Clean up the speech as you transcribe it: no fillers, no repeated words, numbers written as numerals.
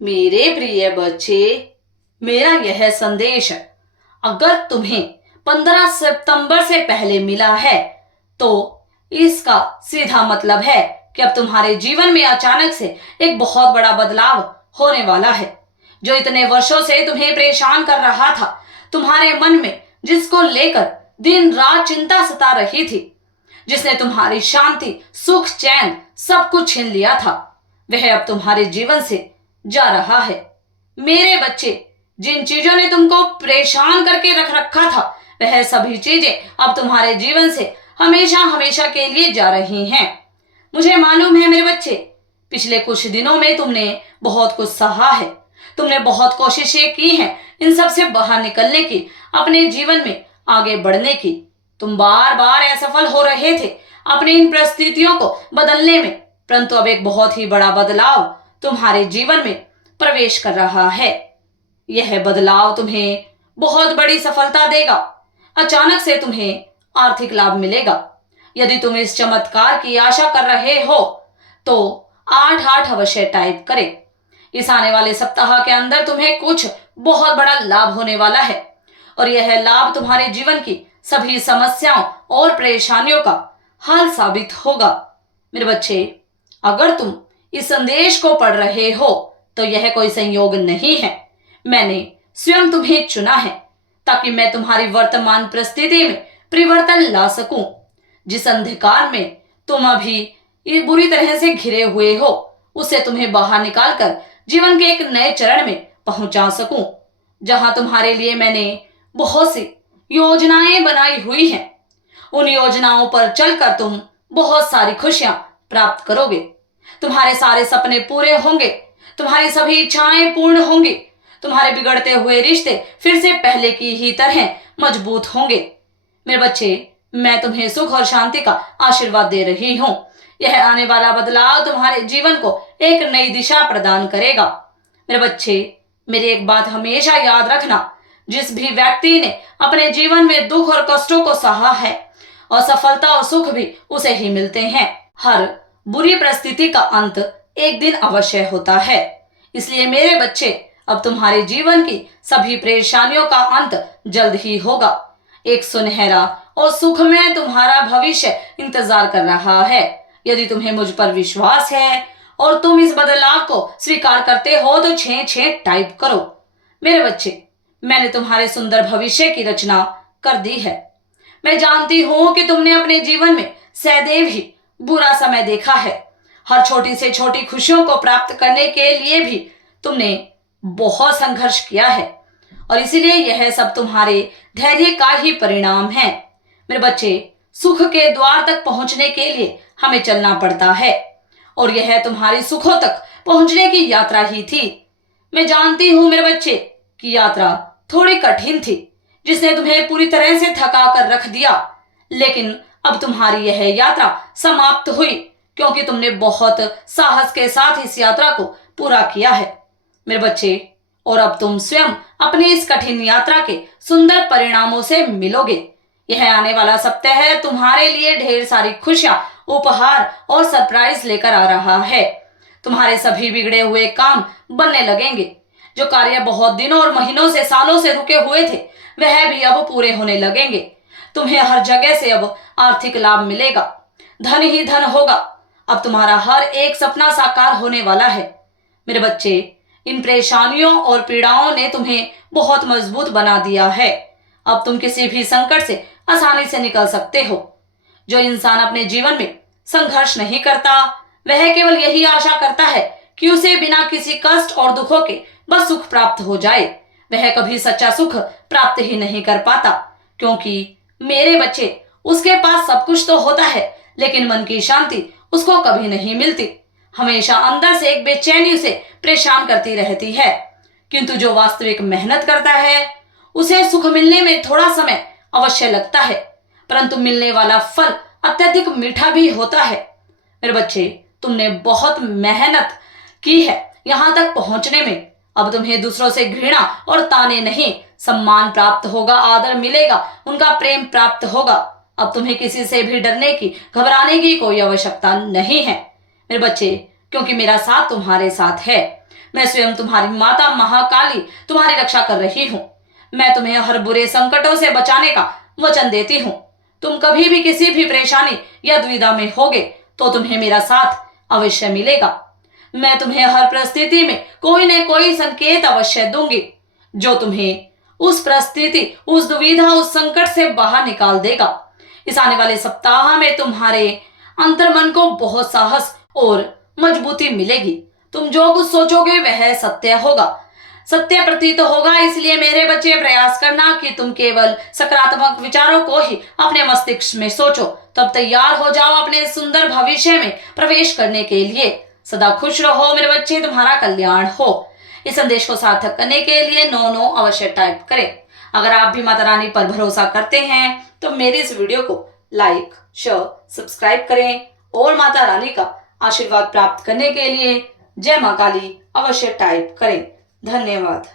मेरे प्रिय बच्चे, मेरा यह संदेश अगर तुम्हें 15 सितंबर से पहले मिला है तो इसका सीधा मतलब है कि अब तुम्हारे जीवन में अचानक से एक बहुत बड़ा बदलाव होने वाला है। जो इतने वर्षों से तुम्हें परेशान कर रहा था, तुम्हारे मन में जिसको लेकर दिन रात चिंता सता रही थी, जिसने तुम्हारी शांति, सुख, चैन सब कुछ छीन लिया था, वह अब तुम्हारे जीवन से जा रहा है। मेरे बच्चे, जिन चीजों ने तुमको परेशान करके रख रखा था, वह सभी चीजें अब तुम्हारे जीवन से हमेशा हमेशा के लिए जा रही हैं। मुझे मालूम है मेरे बच्चे, पिछले कुछ दिनों में तुमने बहुत कुछ सहा है, तुमने बहुत कोशिशें की हैं इन सब से बाहर निकलने की, अपने जीवन में आगे बढ़ने की। तुम बार बार असफल हो रहे थे अपनी इन परिस्थितियों को बदलने में, परंतु अब एक बहुत ही बड़ा बदलाव तुम्हारे जीवन में प्रवेश कर रहा है। यह बदलाव तुम्हें बहुत बड़ी सफलता देगा। अचानक से तुम्हें आर्थिक लाभ मिलेगा। यदि तुम इस चमत्कार की आशा कर रहे हो तो 88 अवश्य टाइप करें। इस आने वाले सप्ताह के अंदर तुम्हें कुछ बहुत बड़ा लाभ होने वाला है और यह लाभ तुम्हारे जीवन की सभी समस्याओं और परेशानियों का हल साबित होगा। मेरे बच्चे, अगर तुम इस संदेश को पढ़ रहे हो तो यह कोई संयोग नहीं है। मैंने स्वयं तुम्हें चुना है ताकि मैं तुम्हारी वर्तमान परिस्थिति में परिवर्तन ला सकूं। जिस अंधकार में तुम अभी बुरी तरह से घिरे हुए हो, उसे तुम्हें बाहर निकालकर जीवन के एक नए चरण में पहुंचा सकूं, जहां तुम्हारे लिए मैंने बहुत सी योजनाएं बनाई हुई हैं। उन योजनाओं पर चलकर तुम बहुत सारी खुशियां प्राप्त करोगे। तुम्हारे सारे सपने पूरे होंगे, तुम्हारी सभी इच्छाएं पूर्ण होंगी, तुम्हारे बिगड़ते हुए रिश्ते फिर से पहले की ही तरह मजबूत होंगे। मेरे बच्चे, मैं तुम्हें सुख और शांति का आशीर्वाद दे रही हूँ। यह आने वाला बदलाव तुम्हारे जीवन को एक नई दिशा प्रदान करेगा। मेरे बच्चे, मेरी एक बात हमेशा याद रखना, जिस भी व्यक्ति ने अपने जीवन में दुख और कष्टों को सहा है और सफलता और सुख भी उसे ही मिलते हैं। हर बुरी परिस्थिति का अंत एक दिन अवश्य होता है। इसलिए मेरे बच्चे, अब तुम्हारे जीवन की सभी परेशानियों का अंत जल्द ही होगा। एक सुनहरा और सुखमय तुम्हारा भविष्य इंतजार कर रहा है। यदि तुम्हें मुझ पर विश्वास है और तुम इस बदलाव को स्वीकार करते हो तो 6 टाइप करो। मेरे बच्चे, मैंने तुम्हारे सुंदर भविष्य की रचना कर दी है। मैं जानती हूं कि तुमने अपने जीवन में सदैव ही बुरा समय देखा है। हर छोटी से छोटी खुशियों को प्राप्त करने के लिए भी तुमने बहुत संघर्ष किया है और इसीलिए यह सब तुम्हारे धैर्य का ही परिणाम है। मेरे बच्चे, सुख के द्वार तक पहुंचने के लिए हमें चलना पड़ता है और यह तुम्हारी सुखों तक पहुंचने की यात्रा ही थी। मैं जानती हूं मेरे बच्चे कि यात्रा थोड़ी कठिन थी, जिसने तुम्हें पूरी तरह से थका कर रख दिया, लेकिन अब तुम्हारी यह यात्रा समाप्त हुई क्योंकि तुमने बहुत साहस के साथ इस यात्रा को पूरा किया है। मेरे बच्चे, और अब तुम स्वयं अपनी इस कठिन यात्रा के सुंदर परिणामों से मिलोगे। यह आने वाला सप्ताह तुम्हारे लिए ढेर सारी खुशियां, उपहार और सरप्राइज लेकर आ रहा है। तुम्हारे सभी बिगड़े हुए काम बनने लगेंगे। जो कार्य बहुत दिनों और महीनों से, सालों से रुके हुए थे, वह भी अब पूरे होने लगेंगे। तुम्हें हर जगह से अब आर्थिक लाभ मिलेगा, धन ही धन होगा। अब तुम्हारा हर एक सपना साकार होने वाला है। मेरे बच्चे, इन परेशानियों और पीड़ाओं ने तुम्हें बहुत मजबूत बना दिया है। अब तुम किसी भी संकट से आसानी से निकल सकते हो। जो इंसान अपने जीवन में संघर्ष नहीं करता, वह केवल यही आशा करता है कि उसे बिना किसी कष्ट और दुखों के बस सुख प्राप्त हो जाए। वह कभी सच्चा सुख प्राप्त ही नहीं कर पाता, क्योंकि मेरे बच्चे, उसके पास सब कुछ तो होता है, लेकिन मन की शांति उसको कभी नहीं मिलती। हमेशा अंदर से एक बेचैनी उसे परेशान करती रहती है। किंतु जो वास्तविक मेहनत करता है, उसे सुख मिलने में थोड़ा समय अवश्य लगता है, परंतु मिलने वाला फल अत्यधिक मीठा भी होता है। मेरे बच्चे, तुमने बहुत मेहनत की है यहाँ तक पहुंचने में। अब तुम्हें दूसरों से घृणा और ताने नहीं, सम्मान प्राप्त होगा, आदर मिलेगा, उनका प्रेम प्राप्त होगा। अब तुम्हें किसी से भी डरने की, घबराने की कोई आवश्यकता नहीं है मेरे बच्चे, क्योंकि मेरा साथ तुम्हारे साथ है। मैं स्वयं तुम्हारी माता महाकाली तुम्हारी रक्षा कर रही हूँ। मैं तुम्हें हर बुरे संकटों से बचाने का वचन देती हूँ। तुम कभी भी किसी भी परेशानी या दुविधा में होगे तो तुम्हें मेरा साथ अवश्य मिलेगा। मैं तुम्हें हर परिस्थिति में कोई न कोई संकेत अवश्य दूंगी जो तुम्हें उस परिस्थिति, उस दुविधा, उस संकट से बाहर निकाल देगा। इस आने वाले सप्ताह में तुम्हारे अंतर्मन को बहुत साहस और मजबूती मिलेगी। तुम जो कुछ सोचोगे वह सत्य होगा, सत्य प्रतीत होगा। इसलिए मेरे बच्चे प्रयास करना कि तुम केवल सकारात्मक विचारों को ही अपने मस्तिष्क में सोचो। तब तैयार हो जाओ अपने सुंदर भविष्य में प्रवेश करने के लिए। सदा खुश रहो मेरे बच्चे, तुम्हारा कल्याण हो। इस संदेश को सार्थक करने के लिए 99 अवश्य टाइप करें। अगर आप भी माता रानी पर भरोसा करते हैं तो मेरी इस वीडियो को लाइक, शेयर, सब्सक्राइब करें और माता रानी का आशीर्वाद प्राप्त करने के लिए जय मां काली अवश्य टाइप करें। धन्यवाद।